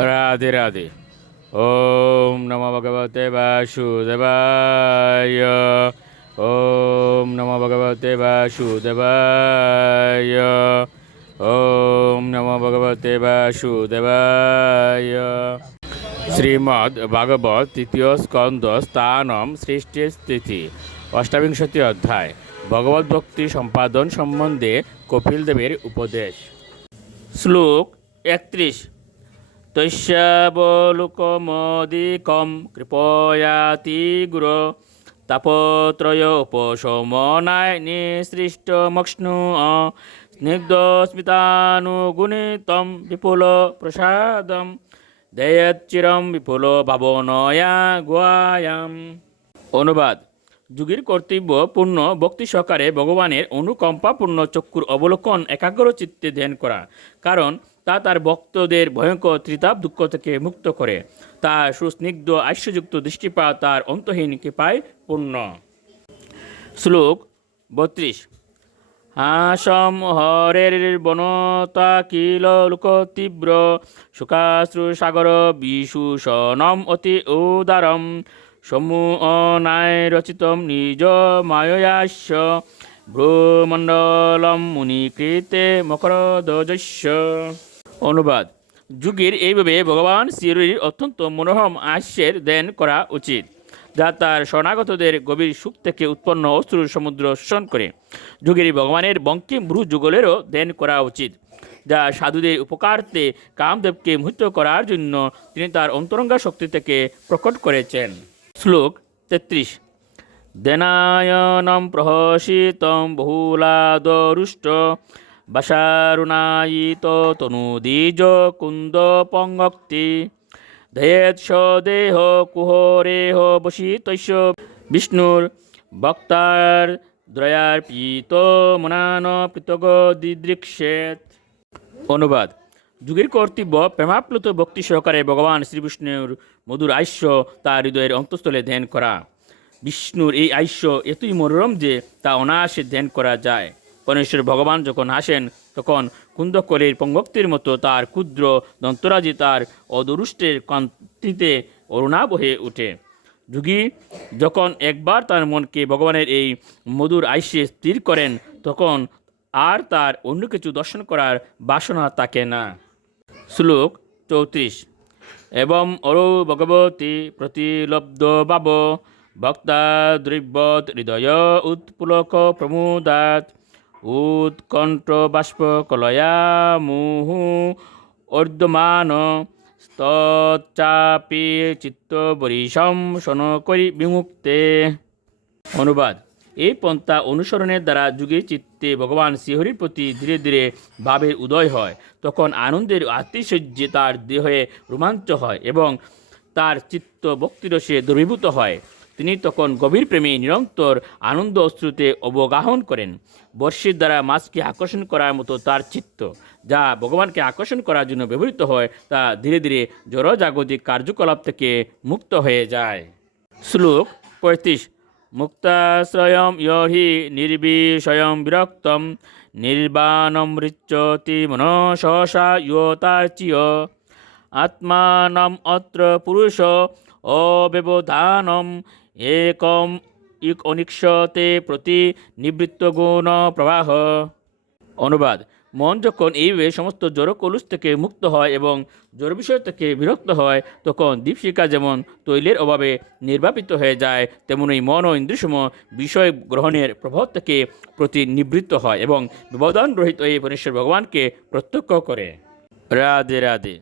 রাধে রাধে। ওম নমো ভগবতে বাসুদেবায়। ওম নমো ভগবতে বাসুদেবায়। ওম নমো ভগবতে বাসুদেবায়। শ্রীমদ্ ভাগবত তৃতীয় স্কন্দ স্থানম সৃষ্টি স্থিতি অষ্টাবিংশতি অধ্যায় ভগবত ভক্তি সম্পাদন সম্বন্ধে কপিল দেবের উপদেশ। শ্লোক 31। তস্যাবলোকমদিকম কৃপয়াতি গুরো তাপত্রয়োপশমনায় নিসৃষ্টমক্ষ্ণু স্নিগ্ধস্মিতানুগুণিতম বিপুল প্রসাদম দেয়চ্চিরম বিপুল ভাবনয়া গোয়ায়াম। অনুবাদ: যুগের কর্তব্য পূর্ণ ভক্তি সহকারে ভগবানের অনুকম্পাপূর্ণ চক্ষুর অবলোকন একাগ্র চিত্তে ধ্যান করা, কারণ তা তার ভক্তদের ভয়ঙ্কর ত্রিতাপ দুঃখ থেকে মুক্ত করে। তার সুস্নিগ্ধ আস্যযুক্ত দৃষ্টিপাত তার অন্তহীন কৃপায় পূর্ণ। শ্লোক 32। হাসম হরের বনতা কিল লোক তীব্র সুখাশ্রু সাগর বিশুষণম অতি উদারম সমূনায় রচিতম নিজ মায়য়াস্য ভ্রুমণ্ডলম মুনিকৃতে মকরধ্বজস্য। অনুবাদ: যুগের এইভাবে ভগবান শ্রীহরির অত্যন্ত মনোরম হাস্যের ধ্যান করা উচিত, যা তার শরণাগতদের গভীর সুখ থেকে উৎপন্ন অশ্রুর সমুদ্র শোষণ করে। যুগের ভগবানের বঙ্কিম ভ্রু যুগলেরও ধ্যান করা উচিত, যা সাধুদের উপকারার্থে কামদেবকে মোহিত করার জন্য তিনি তার অন্তরঙ্গা শক্তি থেকে প্রকট করেছেন। শ্লোক 33। দেনায়নম প্রহসিতম বহুলাদরুষ্ট বাসারুণায়িত তনুদ্বিজ কুন্দ পঙ্গক্তি ধয়েৎ দেহ কুহরেহ বসিতস্য বিষ্ণুর ভক্তার দ্রয়ার্পিত মনান পৃতগ দিদৃক্ষেত। অনুবাদ: যুগের কর্তব্য প্রেমাপ্লুত ভক্তি সহকারে ভগবান শ্রীবিষ্ণুর মধুর আস্য তার হৃদয়ের অন্তঃস্থলে ধ্যান করা। বিষ্ণুর এই আস্য এতই মনোরম যে তা অনায়াসে ধ্যান করা যায়। পরমেশ্বর ভগবান যখন হাসেন, তখন কুন্দকলের পঙ্গক্তির মতো তার ক্ষুদ্র দন্তরাজি তার অদরুষ্টের কান্তিতে অরুণাভ হয়ে ওঠে। যোগী যখন একবার তার মনকে ভগবানের এই মধুর আস্যে স্থির করেন, তখন আর তার অন্য কিছু দর্শন করার বাসনা থাকে না। শ্লোক 34। এবং অরো ভগবতী প্রতিলব্ধ ভাব ভক্তা দ্রব্যত হৃদয় উৎপুলক প্রমোদাত উৎকণ্ঠ বাষ্প কলয়া মুহু অর্ধমান স্তচাপি চিত্ত বরিশম শন করি বিমুক্তে। অনুবাদ: এই পন্থা অনুসরণের দ্বারা যুগের চিত্তে ভগবান শ্রীহরির প্রতি ধীরে ধীরে ভাবের উদয় হয়। তখন আনন্দের আতিশয্যে তার দেহে রোমাঞ্চ হয় এবং তার চিত্ত ভক্তিরসে দ্রবীভূত হয়। তিনি তখন গভীর প্রেমে নিরন্তর আনন্দ অশ্রুতে অবগাহন করেন। বর্ষির দ্বারা মাছকে আকর্ষণ করার মতো তার চিত্ত, যা ভগবানকে আকর্ষণ করার জন্য ব্যবহৃত হয়, তা ধীরে ধীরে জড়জাগতিক কার্যকলাপ থেকে মুক্ত হয়ে যায়। শ্লোক 35। মুক্তাশ্রয়ম ইয়হি নির্বিষয়ম বিরক্তম নির্বাণম ঋচ্যতি মনসহসা ইয়তার্চিয় আত্মানম অত্র পুরুষ অব্যবধানম একম অনিক্ষতে প্রতি নিবৃত্ত গুণ প্রবাহ। অনুবাদ: মন যখন এইভাবে সমস্ত জড় কলুষ থেকে মুক্ত হয় এবং জড় বিষয় থেকে বিরক্ত হয়, তখন দীপশিখা যেমন তৈলের অভাবে নির্বাপিত হয়ে যায়, তেমনি মন ও ইন্দ্রিয়সমূহ বিষয় গ্রহণের প্রভাব থেকে প্রতি নিবৃত্ত হয় এবং ব্যবধান রহিত এই পরমেশ্বর ভগবানকে প্রত্যক্ষ করে। রাধে রাধে।